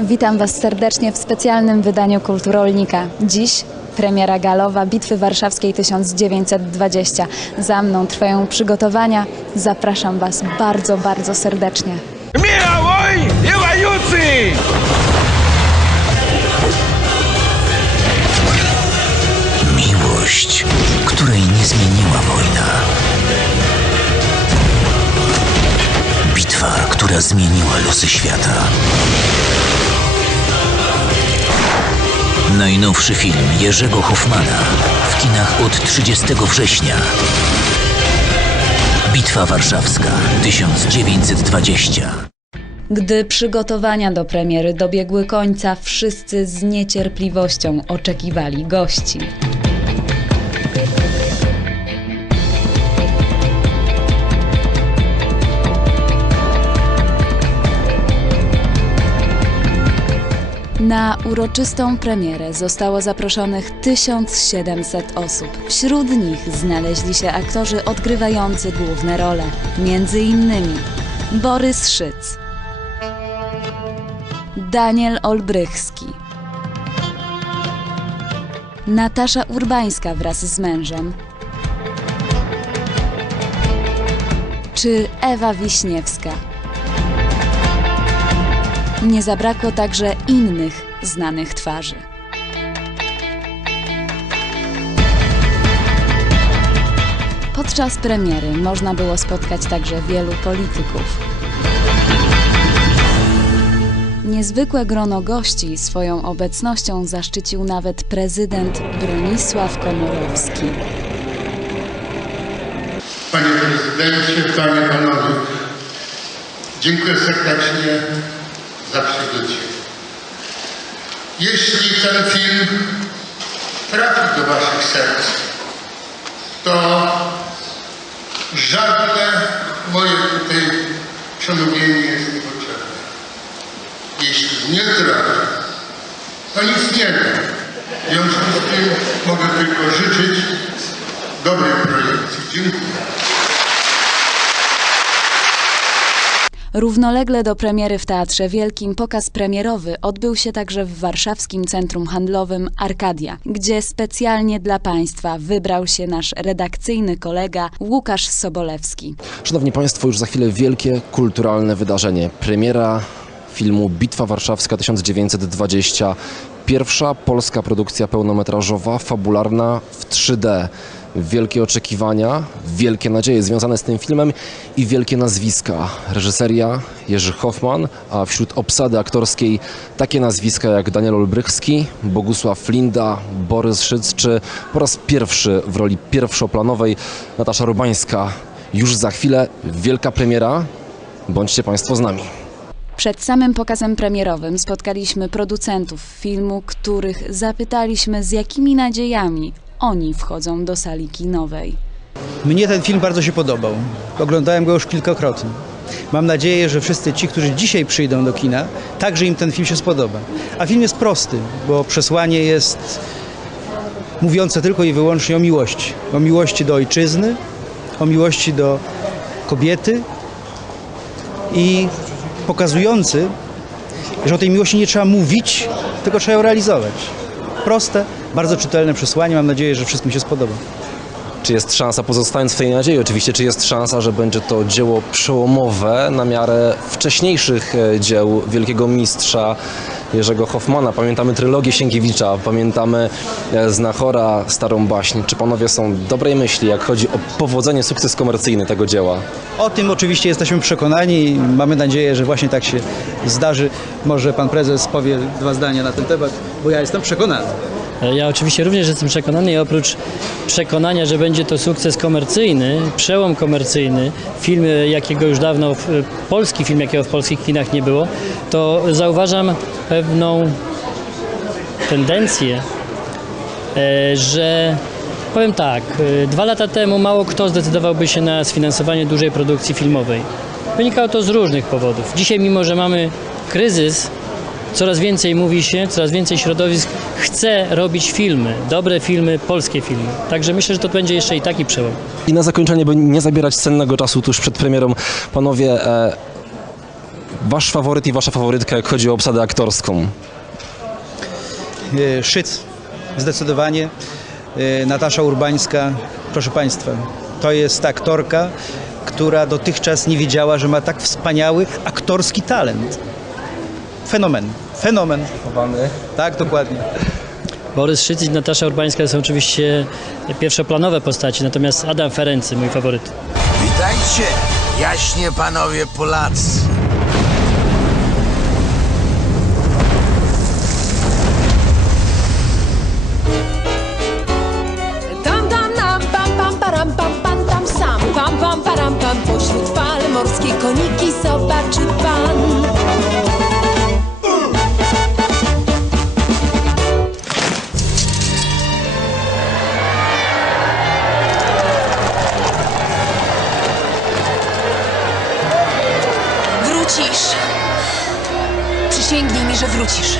Witam Was serdecznie w specjalnym wydaniu Kulturolnika. Dziś premiera galowa Bitwy Warszawskiej 1920. Za mną trwają przygotowania. Zapraszam Was bardzo, bardzo serdecznie. Miłoj, Iwajucy! Miłość, której nie zmieniła wojna. Bitwa, która zmieniła losy świata. Najnowszy film Jerzego Hoffmana w kinach od 30 września. Bitwa Warszawska 1920. Gdy przygotowania do premiery dobiegły końca, wszyscy z niecierpliwością oczekiwali gości. Na uroczystą premierę zostało zaproszonych 1700 osób. Wśród nich znaleźli się aktorzy odgrywający główne role, między innymi Borys Szyc, Daniel Olbrychski, Natasza Urbańska wraz z mężem, czy Ewa Wiśniewska. Nie zabrakło także innych znanych twarzy. Podczas premiery można było spotkać także wielu polityków. Niezwykłe grono gości swoją obecnością zaszczycił nawet prezydent Bronisław Komorowski. Panie prezydencie, panie panowie, dziękuję serdecznie za przybycie. Jeśli ten film trafi do waszych serc, to żadne moje tutaj przemówienie jest niepotrzebne. Jeśli nie trafi, to nic nie da. W związku z tym mogę tylko życzyć dobrej projekcji. Dziękuję. Równolegle do premiery w Teatrze Wielkim pokaz premierowy odbył się także w warszawskim centrum handlowym Arkadia, gdzie specjalnie dla Państwa wybrał się nasz redakcyjny kolega Łukasz Sobolewski. Szanowni Państwo, już za chwilę wielkie kulturalne wydarzenie. Premiera filmu Bitwa Warszawska 1920. Pierwsza polska produkcja pełnometrażowa, fabularna w 3D. Wielkie oczekiwania, wielkie nadzieje związane z tym filmem i wielkie nazwiska. Reżyseria Jerzy Hoffman, a wśród obsady aktorskiej takie nazwiska jak Daniel Olbrychski, Bogusław Linda, Borys Szyc, czy po raz pierwszy w roli pierwszoplanowej Natasza Rubańska. Już za chwilę wielka premiera. Bądźcie Państwo z nami. Przed samym pokazem premierowym spotkaliśmy producentów filmu, których zapytaliśmy z jakimi nadziejami oni wchodzą do sali kinowej. Mnie ten film bardzo się podobał. Oglądałem go już kilkakrotnie. Mam nadzieję, że wszyscy ci, którzy dzisiaj przyjdą do kina, także im ten film się spodoba. A film jest prosty, bo przesłanie jest mówiące tylko i wyłącznie o miłości. O miłości do ojczyzny, o miłości do kobiety i pokazujący, że o tej miłości nie trzeba mówić, tylko trzeba ją realizować. Proste, bardzo czytelne przesłanie. Mam nadzieję, że wszystkim się spodoba. Czy jest szansa, pozostając w tej nadziei oczywiście, czy jest szansa, że będzie to dzieło przełomowe na miarę wcześniejszych e, dzieł wielkiego mistrza Jerzego Hoffmana? Pamiętamy trylogię Sienkiewicza, pamiętamy e, Znachora, Starą Baśń. Czy panowie są dobrej myśli, jak chodzi o powodzenie, sukces komercyjny tego dzieła? O tym oczywiście jesteśmy przekonani i mamy nadzieję, że właśnie tak się zdarzy. Może pan prezes powie dwa zdania na ten temat, bo ja jestem przekonany. Ja oczywiście również jestem przekonany i oprócz przekonania, że będzie to sukces komercyjny, przełom komercyjny, film jakiego już dawno, w- polski film jakiego w polskich kinach nie było, to zauważam pewną tendencję, e, że powiem tak, e, dwa lata temu mało kto zdecydowałby się na sfinansowanie dużej produkcji filmowej. Wynikało to z różnych powodów. Dzisiaj, mimo że mamy kryzys, coraz więcej mówi się, coraz więcej środowisk chce robić filmy, dobre filmy, polskie filmy. Także myślę, że to będzie jeszcze i taki przełom. I na zakończenie, by nie zabierać cennego czasu tuż przed premierą, panowie, e, Wasz faworyt i wasza faworytka, jak chodzi o obsadę aktorską? E, Szyc, zdecydowanie. E, Natasza Urbańska, proszę Państwa, to jest aktorka, która dotychczas nie wiedziała, że ma tak wspaniały aktorski talent. Fenomen, fenomen. Tak, dokładnie. Borys Szyc i Natasza Urbańska są oczywiście pierwszoplanowe postaci, natomiast Adam Ferency, mój faworyt. Witajcie, jaśnie panowie Polacy. Wrócisz. Przysięgnij mi, że wrócisz.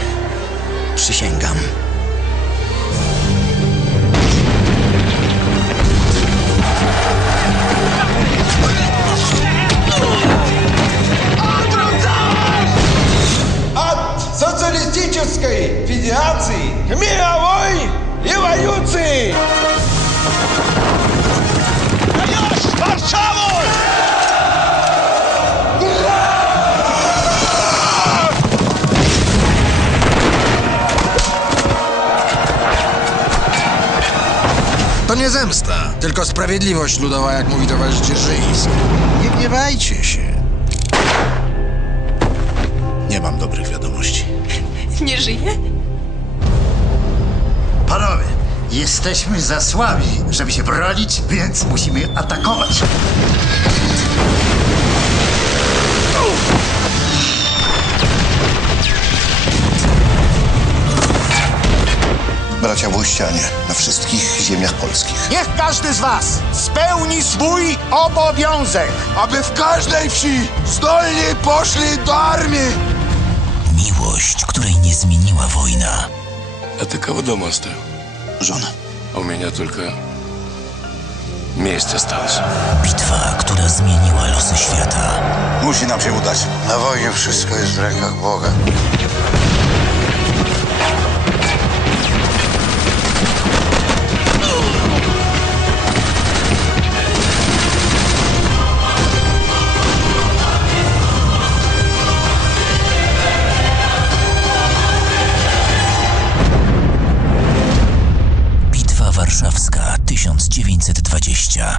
Przysięgam. От Социалистической Федерации мировой революции! Даешь Варшаву! To nie zemsta, tylko sprawiedliwość ludowa, jak mówi towarzysz Dzierżyński. Nie gniewajcie się. Nie mam dobrych wiadomości. Nie żyje? Panowie, jesteśmy za słabi, żeby się bronić, więc musimy atakować. bracia Włościanie, na wszystkich ziemiach polskich. Niech każdy z was spełni swój obowiązek, aby w każdej wsi zdolni poszli do armii. Miłość, której nie zmieniła wojna. A ty kogo doma stał? Żona. A u mnie tylko miejsce stało się. Bitwa, która zmieniła losy świata. Musi nam się udać. Na wojnie wszystko jest w rękach Boga. 1920.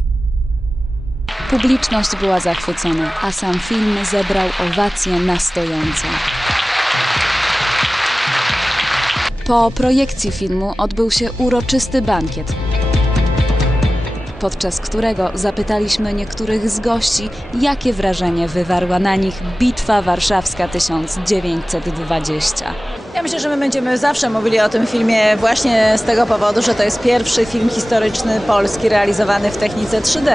Publiczność była zachwycona, a sam film zebrał owację na stojąco. Po projekcji filmu odbył się uroczysty bankiet, podczas którego zapytaliśmy niektórych z gości, jakie wrażenie wywarła na nich Bitwa Warszawska 1920. Ja myślę, że my będziemy zawsze mówili o tym filmie właśnie z tego powodu, że to jest pierwszy film historyczny polski realizowany w technice 3D.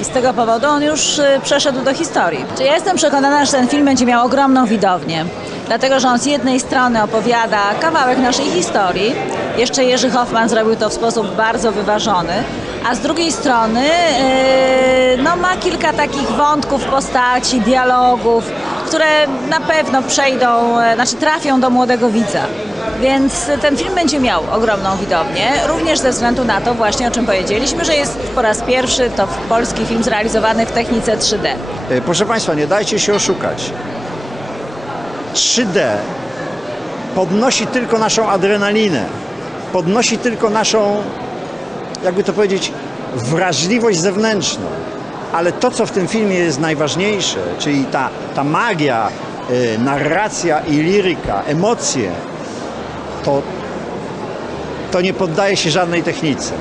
I z tego powodu on już y, przeszedł do historii. Ja jestem przekonana, że ten film będzie miał ogromną widownię. Dlatego, że on z jednej strony opowiada kawałek naszej historii, jeszcze Jerzy Hoffman zrobił to w sposób bardzo wyważony, a z drugiej strony yy, no, ma kilka takich wątków, postaci, dialogów, które na pewno przejdą, e, znaczy trafią do młodego widza. Więc ten film będzie miał ogromną widownię, również ze względu na to właśnie, o czym powiedzieliśmy, że jest po raz pierwszy to polski film zrealizowany w technice 3D. E, Proszę Państwa, nie dajcie się oszukać. 3D podnosi tylko naszą adrenalinę, podnosi tylko naszą, jakby to powiedzieć, wrażliwość zewnętrzną. Ale to, co w tym filmie jest najważniejsze, czyli ta, ta magia, e, narracja i liryka, emocje, to, to nie poddaje się żadnej technice.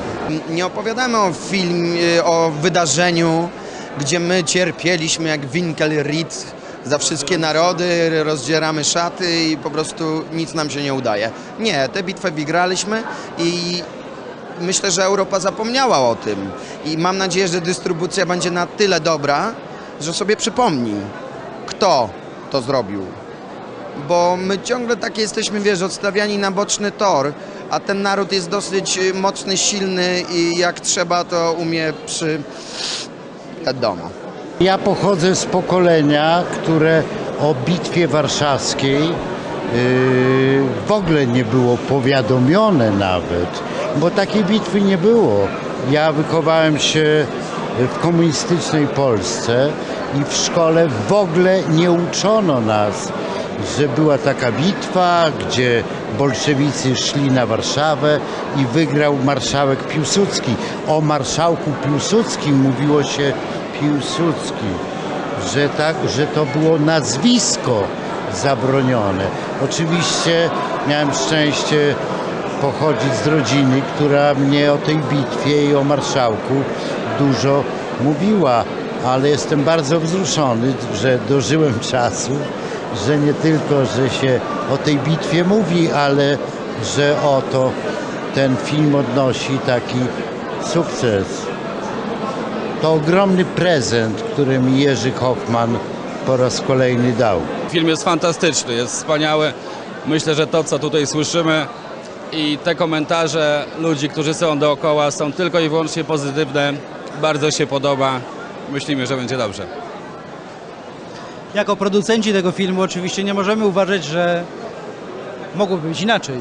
Nie opowiadamy o filmie, o wydarzeniu, gdzie my cierpieliśmy jak Winkelried za wszystkie narody, rozdzieramy szaty i po prostu nic nam się nie udaje. Nie, tę bitwę wygraliśmy i myślę, że Europa zapomniała o tym. I mam nadzieję, że dystrybucja będzie na tyle dobra, że sobie przypomni, kto to zrobił. Bo my ciągle tak jesteśmy, wiesz, odstawiani na boczny tor, a ten naród jest dosyć y, mocny, silny i jak trzeba, to umie przy... wiadomo. Ja pochodzę z pokolenia, które o Bitwie Warszawskiej yy, w ogóle nie było powiadomione nawet, bo takiej bitwy nie było. Ja wychowałem się w komunistycznej Polsce i w szkole w ogóle nie uczono nas, że była taka bitwa, gdzie bolszewicy szli na Warszawę i wygrał marszałek Piłsudski. O marszałku Piłsudskim mówiło się Piłsudski, że, tak, że to było nazwisko zabronione. Oczywiście miałem szczęście pochodzić z rodziny, która mnie o tej bitwie i o marszałku dużo mówiła, ale jestem bardzo wzruszony, że dożyłem czasu, że nie tylko, że się o tej bitwie mówi, ale że oto ten film odnosi taki sukces. To ogromny prezent, który mi Jerzy Hoffman po raz kolejny dał. Film jest fantastyczny, jest wspaniały. Myślę, że to, co tutaj słyszymy i te komentarze ludzi, którzy są dookoła, są tylko i wyłącznie pozytywne. Bardzo się podoba. Myślimy, że będzie dobrze. Jako producenci tego filmu oczywiście nie możemy uważać, że mogłoby być inaczej.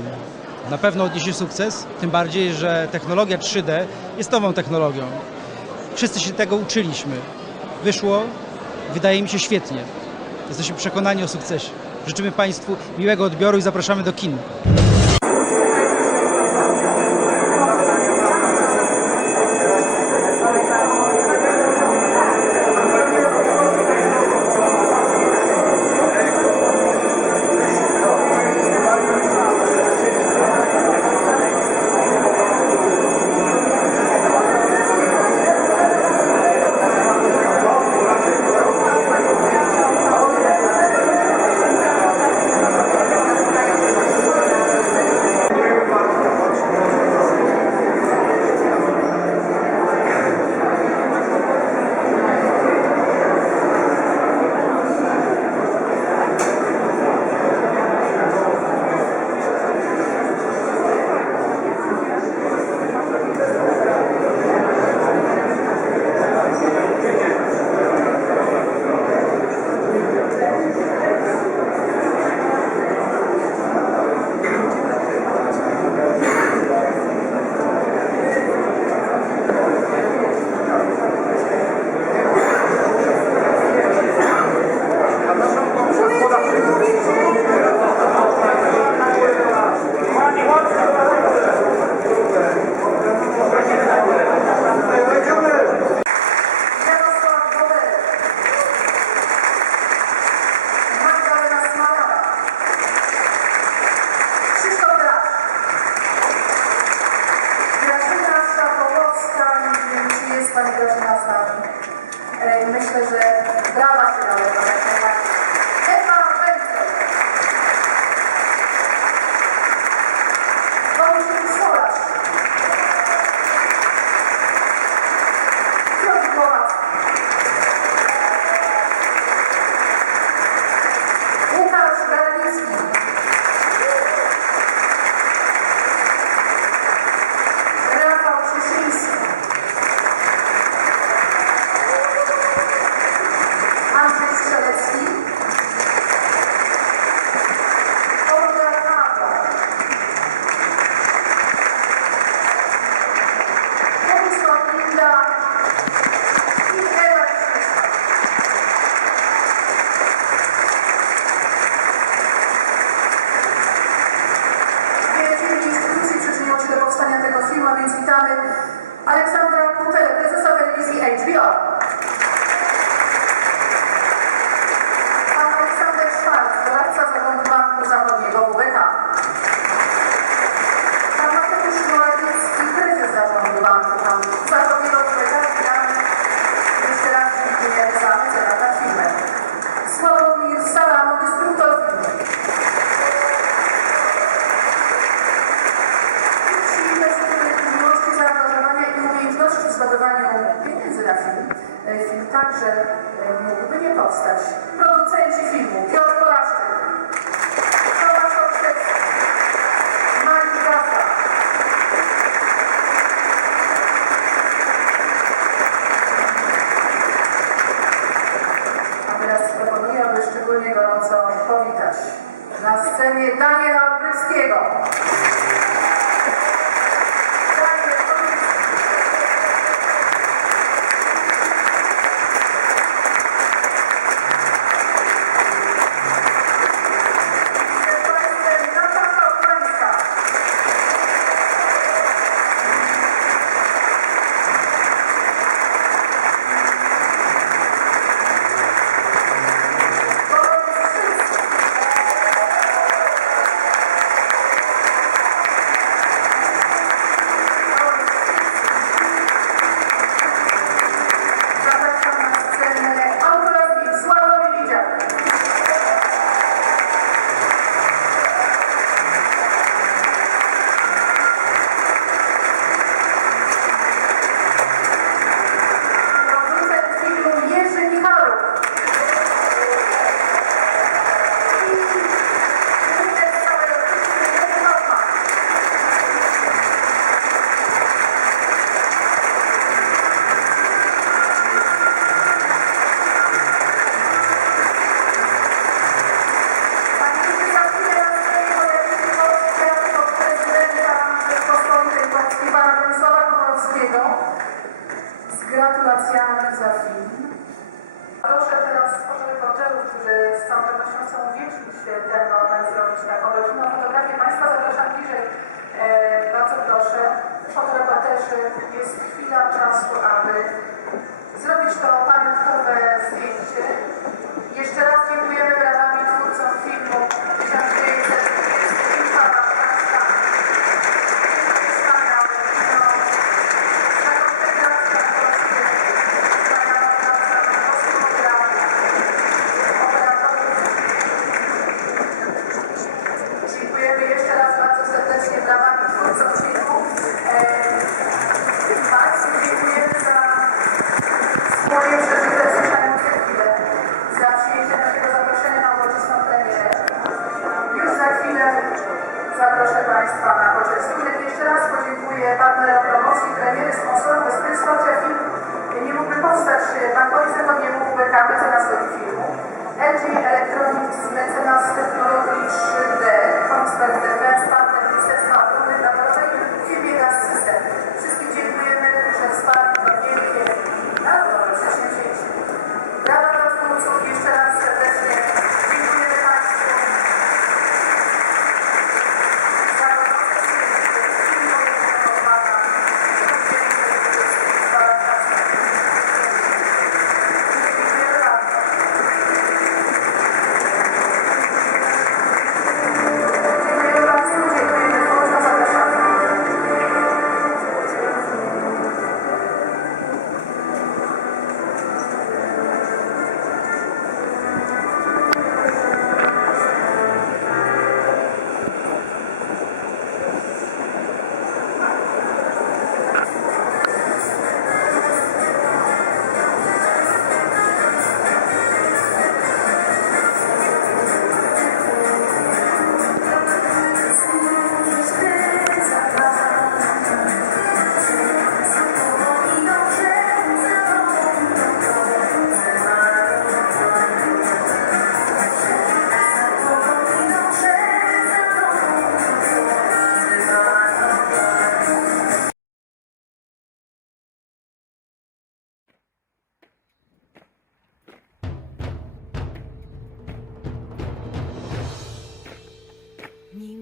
Na pewno odniesie sukces, tym bardziej, że technologia 3D jest nową technologią. Wszyscy się tego uczyliśmy. Wyszło, wydaje mi się, świetnie. Jesteśmy przekonani o sukcesie. Życzymy Państwu miłego odbioru i zapraszamy do kin.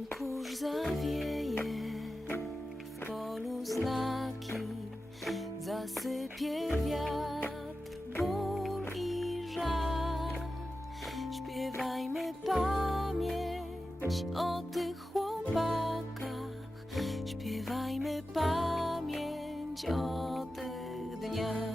Kurz zawieje w polu znaki, zasypie wiatr, ból i żal. Śpiewajmy pamięć o tych chłopakach, śpiewajmy pamięć o tych dniach.